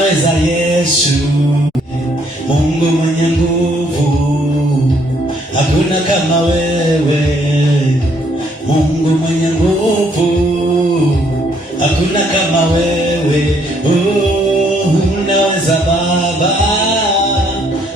unaweza Yesu, Mungu mwenye nguvu, hakuna kama wewe. Mungu mwenye nguvu, hakuna kama wewe. Unaweza Baba,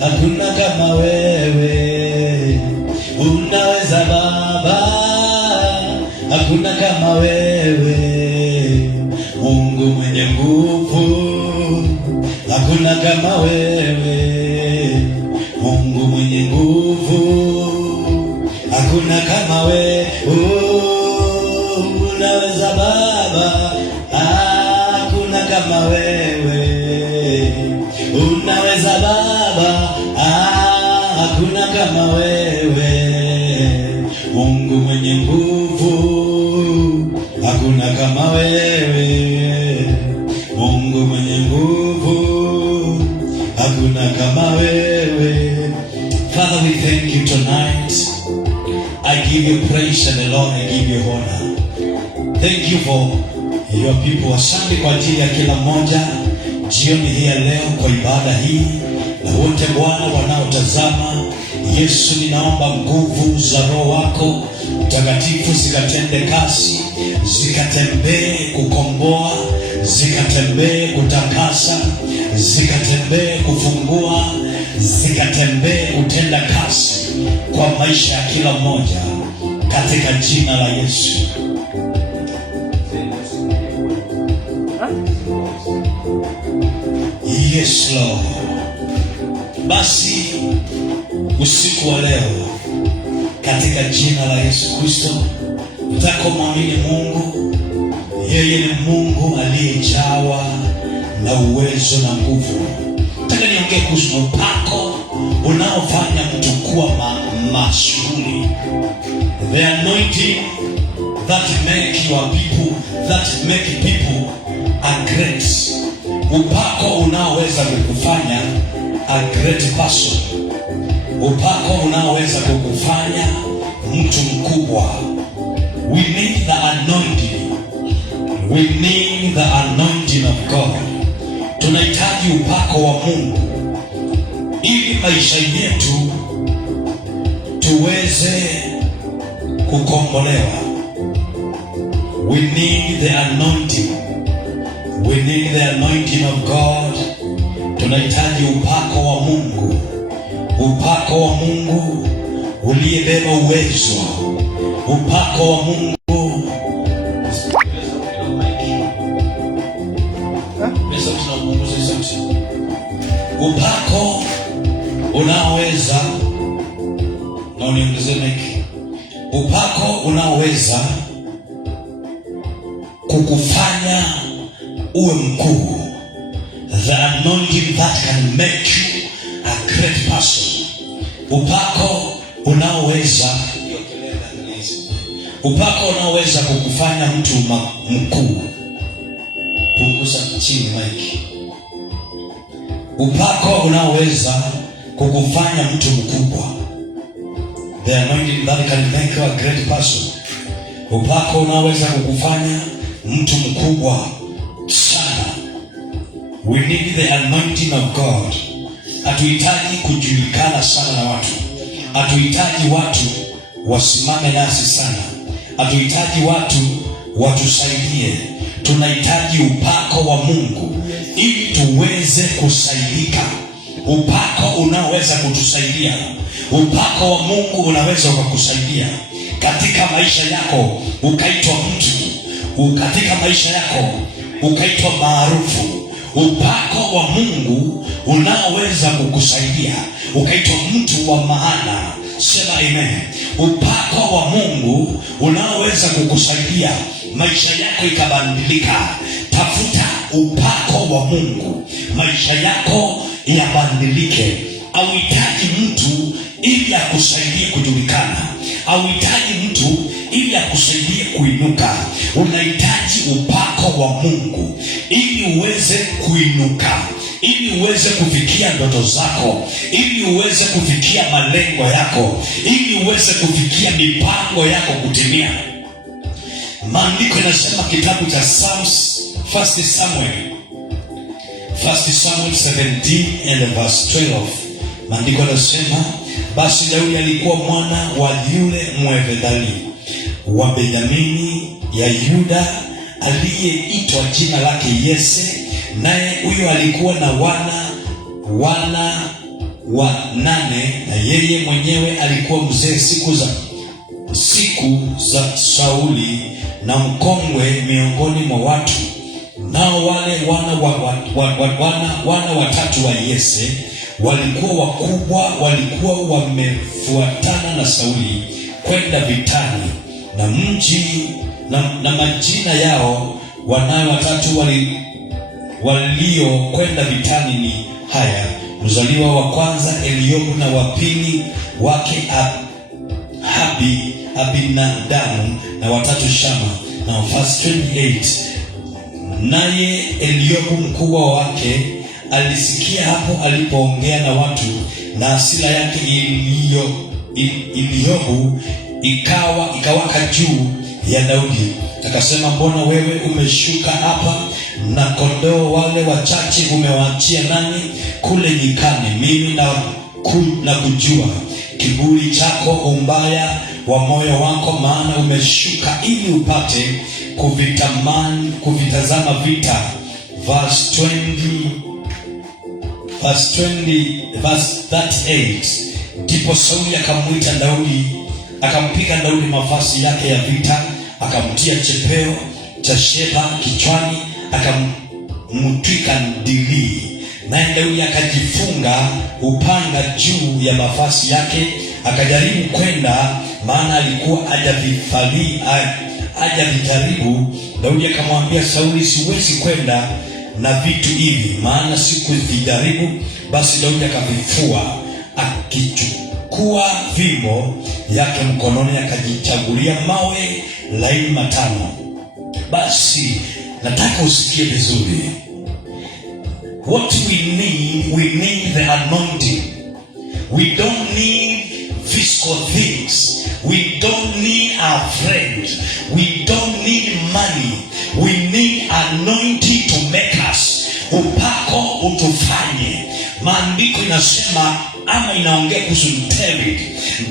hakuna kama wewe. Unaweza Baba, hakuna kama wewe. Mungu mwenye nguvu, hakuna kama wewe. Mungu mwenye nguvu, hakuna kama wewe. Unaweza Baba, hakuna kama wewe. Unaweza Baba, hakuna kama wewe. Mungu mwenye nguvu, hakuna kama wewe. Mungu mwenye nguvu, hakuna kama wewe. Father, we thank you tonight. I give you praise and the Lord, I give you honor. Thank you for your people. Asante kwa ajili ya kila mmoja jioni hii ya leo kwa ibada hii, na wote Bwana wanaotazama. Yesu, ninaomba nguvu za Roho wako Mtakatifu zikatende kazi, zikatembee kukomboa, zikatembee kutakasa, zikatembee kufungua, zikatembee kutenda kazi kwa maisha ya kila mmoja katika jina la Yesu. Yes Lord. Basi usiku wa leo katika jina la Yesu Kristo, utakomwamini Mungu. Yeye ni Mungu aliyejawa na uwezo na nguvu. Nataka niongee kuhusu upako unaofanya mtu kuwa mashuhuri. The anointing that make your people, that make people a great. Upako unaoweza kukufanya a great person. Upako unaoweza kukufanya mtu mkubwa. We need the anointing. We need the anointing of God. Tunahitaji upako wa Mungu ili maisha yetu tuweze kukombolewa. We need the anointing. We need the anointing of God. Tunahitaji upako wa Mungu. Upako wa Mungu uliyebeba uwezo. Upako wa Mungu. Upako unaoweza na uniongezee meki. Upako unaoweza kukufanya uwe mkuu. The anointing that can make you a great person. Upako unaoweza kukufanya mtu mkuu. Punguza chini maiki. Upako unaoweza kukufanya mtu mkubwa. The anointing that can make you a great person. Upako unaoweza kukufanya mtu mkubwa sana. We need the anointing of God. Hatuhitaji kujulikana sana na watu. Hatuhitaji watu wasimame nasi sana. Hatuhitaji watu watusaidie. Tunahitaji upako wa Mungu ili tuweze kusaidika. Upako unaoweza kutusaidia. Upako wa Mungu unaweza kukusaidia katika maisha yako ukaitwa mtu, katika maisha yako ukaitwa maarufu. Upako wa Mungu unaoweza kukusaidia ukaitwa mtu wa maana. Sema amen. Upako wa Mungu unaoweza kukusaidia maisha yako ikabadilika. Tafuta upako wa Mungu, maisha yako yabadilike. Hauhitaji mtu ili akusaidie kujulikana. Hauhitaji mtu ili akusaidie kuinuka. Unahitaji upako wa Mungu ili uweze kuinuka, ili uweze kufikia ndoto zako, ili uweze kufikia malengo yako, ili uweze kufikia mipango yako kutimia. Maandiko yanasema kitabu cha Psalms, 1 Samuel 1 Samuel 17 and verse 12. Maandiko yanasema, basi Daudi alikuwa mwana wa yule Mwebethali wa Benyamini ya Yuda aliyeitwa jina lake Yese, naye huyo alikuwa na wana wanane, na yeye mwenyewe alikuwa mzee siku za Sauli na mkongwe miongoni mwa watu. Nao wale wana watatu wa Yese walikuwa wakubwa, walikuwa wamefuatana na Sauli kwenda vitani, na mji na majina yao wanawe watatu walio kwenda vitani ni haya: mzaliwa wa kwanza Eliobu, na wa pili wake Abinadamu, na watatu Shama. Na verse 28, naye Eliobu mkubwa wake alisikia hapo alipoongea na watu, na hasira yake Eliobu ikawaka juu ya Daudi, akasema, mbona wewe umeshuka hapa, na kondoo wale wachache umewaachia nani kule nyikani? Mimi na kujua kiburi chako, umbaya wa moyo wako, maana umeshuka ili upate kuvitazama vita. Verse 38. Ndipo Sauli akamwita Daudi, akampiga Daudi mavazi yake ya vita, akamtia chepeo cha sheba kichwani, akamtwika dirii, naye Daudi akajifunga upanga juu ya mavazi yake, akajaribu kwenda, maana alikuwa hajavijaribu. Daudi akamwambia Sauli, siwezi kwenda na vitu hivi, maana sikuvijaribu. Basi Daudi akavifua, akichukua fimbo yake mkononi, akajichagulia mawe laini 5. Basi nataka usikie vizuri. What we need the anointing. We don't need physical things. We don't need our friends. We don't need money. We need anointing to make us. Upako utufanye. Maandiko inasema ama inaongea kuhusu David.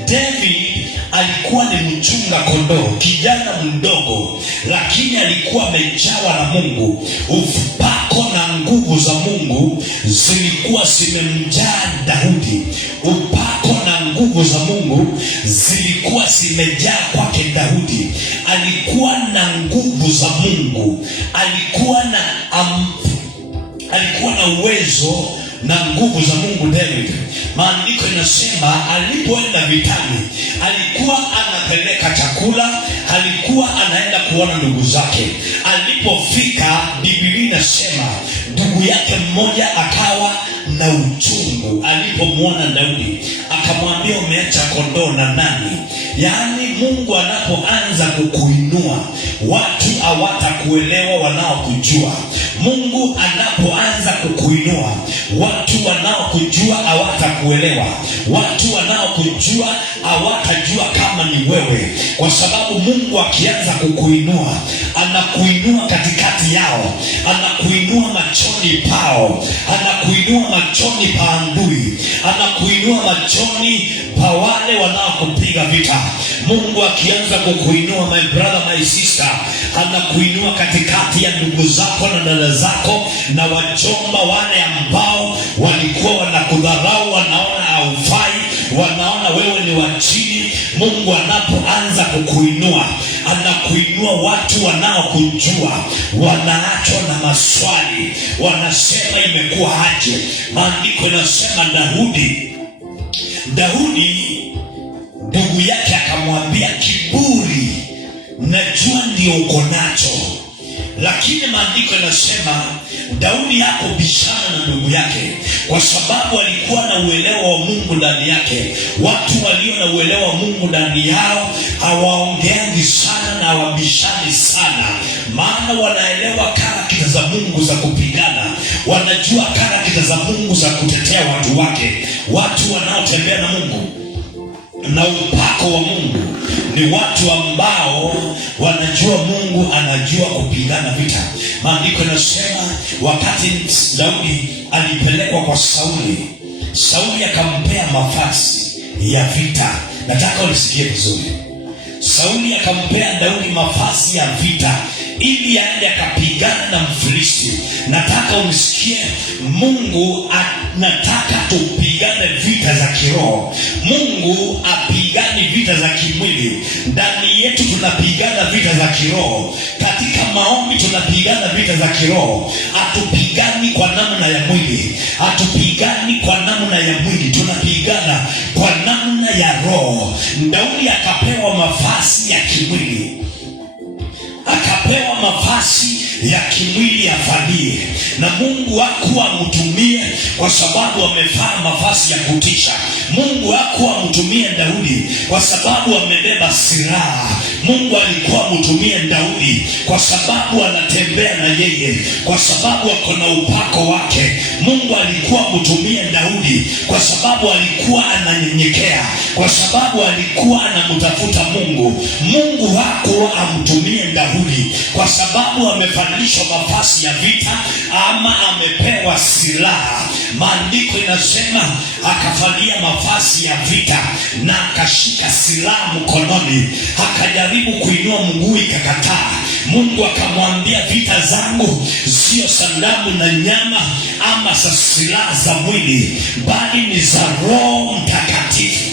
David alikuwa ni mchunga kondoo, kijana mdogo, lakini alikuwa amejawa na Mungu. Upako na nguvu za Mungu zilikuwa zimemjaa Daudi. Upako na nguvu za Mungu zilikuwa zimejaa kwake Daudi. Alikuwa na nguvu za Mungu, alikuwa na uwezo na nguvu za Mungu David. Maandiko inasema alipoenda vitani, alikuwa anapeleka chakula, alikuwa anaenda kuona ndugu zake. Alipofika, Biblia inasema ndugu yake mmoja akawa na uchungu alipomwona Daudi, akamwambia, umeacha kondoo na nani? Yaani Mungu anapoanza kukuinua, watu hawatakuelewa wanaokujua. Mungu anapoanza kukuinua, watu wanaokujua hawatakuelewa. Watu wanaokujua hawatajua kama ni wewe, kwa sababu Mungu akianza kukuinua, anakuinua katikati yao, anakuinua machoni pao, anakuinua machoni pa adui, anakuinua machoni pa wale wanaokupiga vita. Mungu akianza kukuinua, my brother, my sister, anakuinua katikati ya ndugu zako na dada zako na wajomba, wale ambao walikuwa wanakudharau, wanaona haufai, wanaona wewe ni wa chini. Mungu anapoanza kukuinua, anakuinua watu wanaokujua, wanaachwa na maswali, wanasema imekuwa aje? Maandiko yanasema Daudi ndugu yake akamwambia, kiburi najua ndio uko nacho. Lakini maandiko yanasema Daudi hakubishana na ndugu yake, kwa sababu alikuwa na uelewa wa Mungu ndani yake. Watu walio na uelewa wa Mungu ndani yao hawaongeangi sana na hawabishani sana, maana wanaelewa karakta za Mungu za kupigana, wanajua karakta za Mungu za kutetea watu wake. Watu wanaotembea na Mungu na upako wa Mungu ni watu ambao wanajua Mungu anajua kupigana vita. Maandiko yanasema wakati Daudi alipelekwa kwa Sauli, Sauli akampea mavazi ya vita. Nataka ulisikie vizuri. Sauli akampea Daudi mavazi ya vita ili aende akapigana na Mfilisti. Nataka unisikie, Mungu anataka tupigane vita za kiroho. Mungu apigani vita za kimwili. Ndani yetu tunapigana vita za kiroho. Katika maombi tunapigana vita za kiroho. Hatupigani kwa namna ya mwili, hatupigani kwa namna ya mwili, tunapigana kwa namna ya roho. Daudi akapewa mavazi ya kimwili, akapewa mavazi ya kimwili afadhili, na Mungu hakuwa amtumie kwa sababu amevaa mavazi ya kutisha. Mungu hakuwa amtumie Daudi kwa sababu amebeba silaha. Mungu alikuwa amtumie Daudi kwa sababu anatembea na yeye, kwa sababu ako na upako wake. Mungu alikuwa amtumie Daudi kwa sababu alikuwa ananyenyekea, kwa sababu alikuwa anamtafuta Mungu. Mungu hakuwa amtumie Daudi kwa sababu amevalishwa mavazi ya vita ama amepewa silaha. Maandiko inasema akavalia mavazi ya vita na akashika silaha mkononi, akajaribu kuinua mguu ikakataa. Mungu akamwambia, vita zangu sio sandamu na nyama ama za silaha za mwili, bali ni za Roho Mtakatifu.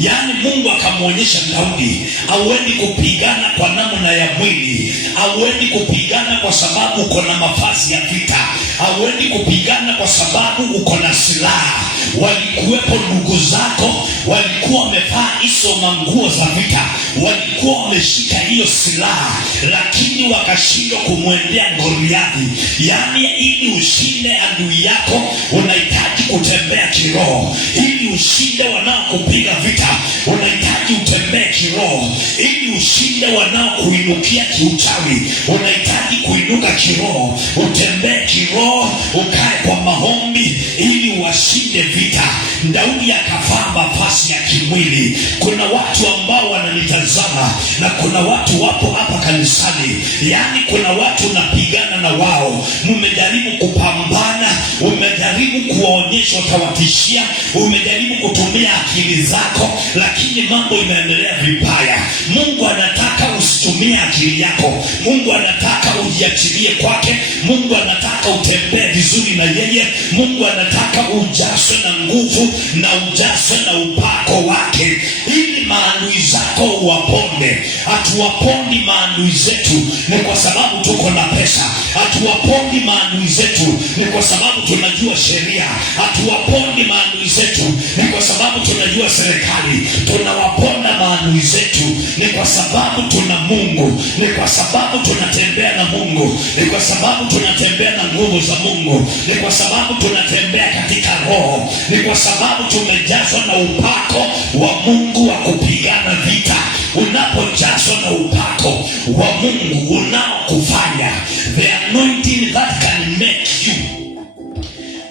Yaani Mungu akamwonyesha Daudi, hauendi kupigana kwa namna ya mwili, hauendi kupigana kwa sababu uko na mavazi ya vita, hauendi kupigana kwa sababu uko na silaha. Walikuwepo ndugu zako, walikuwa wamevaa hizo manguo za vita, walikuwa wameshika hiyo silaha, lakini wakashindwa kumwendea Goliathi. Yaani ili ushinde adui yako unahitaji kutembea kiroho. Ili ushinde wanaokupiga vita unahitaji utembee kiroho. Ili ushinde wanaokuinukia kiuchawi unahitaji kuinuka kiroho, utembee kiroho, ukae kwa maombi ili washinde vita. Daudi akavaa mavazi ya kimwili. Kuna watu ambao wananitazama na kuna watu wapo hapa kanisani, yaani kuna watu unapigana na wao, mmejaribu kupambana, umejaribu kuwaonyesha utawatishia, umejaribu kutumia akili zako, lakini mambo inaendelea vibaya. Mungu anataka usitumie akili yako. Mungu anataka ujiachilie kwake. Mungu anataka utembee vizuri na yeye. Mungu anataka ujazwe na nguvu na ujazwe na upako wake ili maadui zako uwaponde. Hatuwapondi maadui zetu ni kwa sababu tuko na pesa. Hatuwapondi maadui zetu ni kwa sababu tunajua sheria. Hatuwapondi maadui zetu ni kwa sababu tunajua serikali. Tunawaponda maadui zetu ni kwa sababu tuna Mungu, ni kwa sababu tunatembea na Mungu, ni kwa sababu tunatembea na nguvu za Mungu, ni kwa sababu tunatembea katika roho, ni kwa sababu tumejazwa na upako wa Mungu wa kupigana vita. Unapojazwa na upako wa Mungu unaokufanya, the anointing that can make you,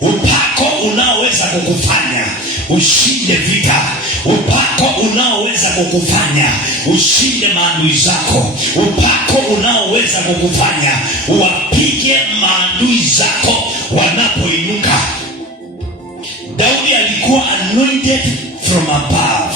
upako unaoweza kukufanya ushinde vita, upako unaoweza kukufanya ushinde maadui zako, upako unaoweza kukufanya wapige maadui zako wanapoinuka. Daudi alikuwa anointed from above.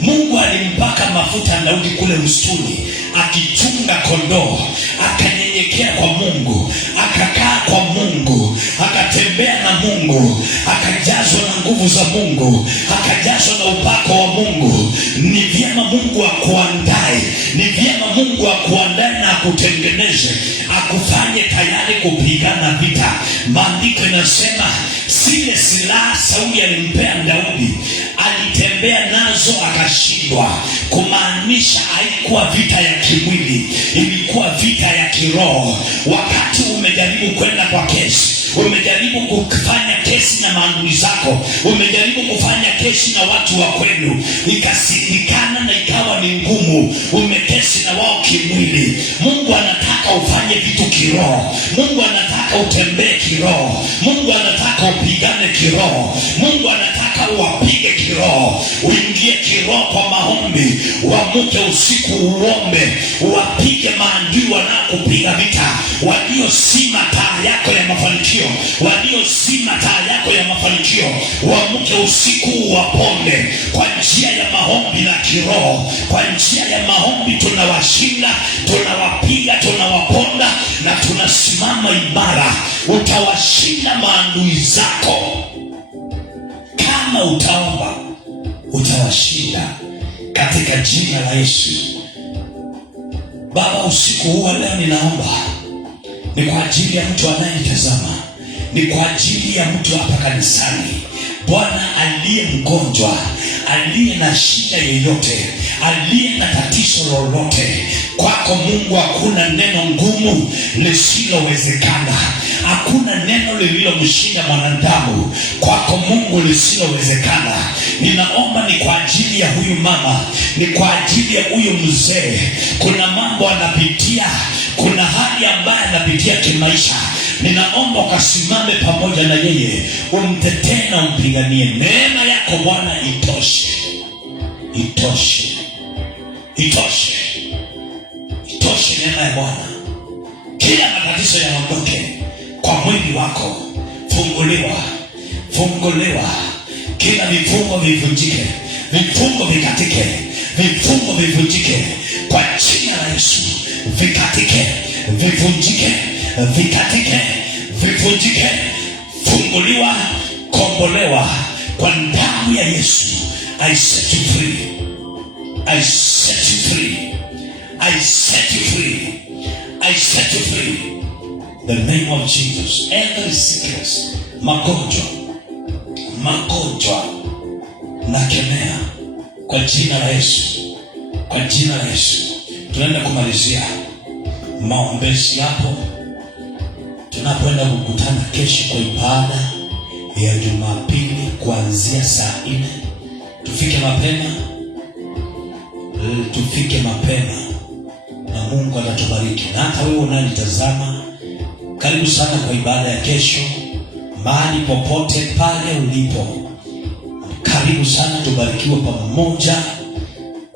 Mungu alimpaka mafuta Daudi kule msituni akichunga kondoo, akanyenyekea kwa Mungu, akakaa kwa Mungu, akatembea na Mungu, akajazwa na nguvu za Mungu, akajazwa na upako wa Mungu. Ni vyema Mungu akuandae, ni vyema Mungu akuandae na akutengeneze, akufanye tayari kupigana vita. Maandiko yanasema zile silaha Sauli alimpea Daudi, alitembea nazo akashindwa. Kumaanisha haikuwa vita ya kimwili, ilikuwa vita ya kiroho. Wakati umejaribu kwenda kwa kesi, umejaribu kufanya kesi na maadui zako, umejaribu kufanya kesi na watu wa kwenu, ikasindikana na ikawa ni ngumu, umekesi na wao kimwili. Mungu anataka ufanye vitu kiroho. Mungu anataka utembee kiroho. Mungu anataka upigane kiroho. Mungu anataka uwapige kiroho, uingie kiroho kwa maombi, uamke usiku uombe, uwapige maadui wanaokupiga vita, waliosima taa yako ya mafanikio, waliosima taa yako ya mafanikio, uamke usiku uwaponde kwa njia ya maombi na kiroho. Kwa njia ya maombi tunawashinda, tunawapiga, tunawaponda na tunasimama imara. Utawashinda maadui zako kama utaomba, utawashinda katika jina la Yesu. Baba, usiku huu leo ninaomba ni kwa ajili ya mtu anayenitazama, ni kwa ajili ya mtu hapa kanisani, Bwana, aliye mgonjwa, aliye na shida yoyote, aliye na tatizo lolote. Kwako Mungu hakuna neno ngumu lisilowezekana. Hakuna neno lililomshinda mwanadamu. Kwako Mungu lisilowezekana. Ninaomba ni kwa ajili ya huyu mama, ni kwa ajili ya huyu mzee. Kuna mambo anapitia, kuna hali ambayo anapitia kimaisha. Ninaomba ukasimame pamoja na yeye, umtetee na umpiganie. Neema yako Bwana itoshe, itoshe, itoshe, itoshe. Neema ya Bwana, kila matatizo yaondoke kwa mwili wako. Funguliwa, funguliwa. Kila vifungo vivunjike, vifungo vikatike, vifungo vivunjike kwa jina la Yesu. Vikatike, vivunjike, vikatike, vivunjike. Funguliwa, kombolewa kwa damu ya Yesu. I set you free, I set you free, I set you free, I set you free. The name of Jesus. Every sickness, magonjwa nakemea kwa jina la Yesu, kwa jina la Yesu. Tunaenda kumalizia maombezi hapo, tunapoenda kukutana kesho kwa ibada ya Jumapili kuanzia saa 4. Tufike mapema, tufike mapema na Mungu atatubariki. Na hata wewe unanitazama, karibu sana kwa ibada ya kesho. Mahali popote pale ulipo, karibu sana, tubarikiwe pamoja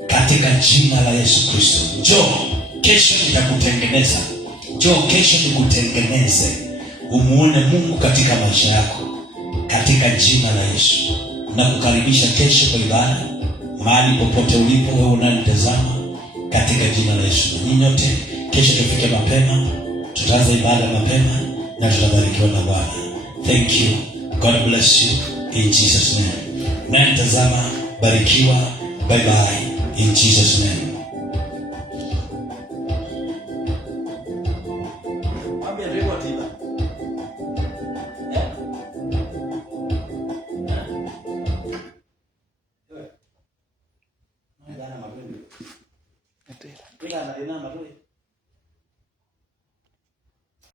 katika jina la Yesu Kristo. Njoo kesho nitakutengeneza, njoo kesho nikutengeneze, umuone Mungu katika maisha yako katika jina la Yesu. Na kukaribisha kesho kwa ibada, mahali popote ulipo wewe unanitazama, katika jina la Yesu. Ninyi nyote kesho tufike mapema, tutaanza ibada mapema na tutabarikiwa na Bwana. Thank you. God bless you in Jesus name. Unanitazama, barikiwa. Bye bye in Jesus name. Ela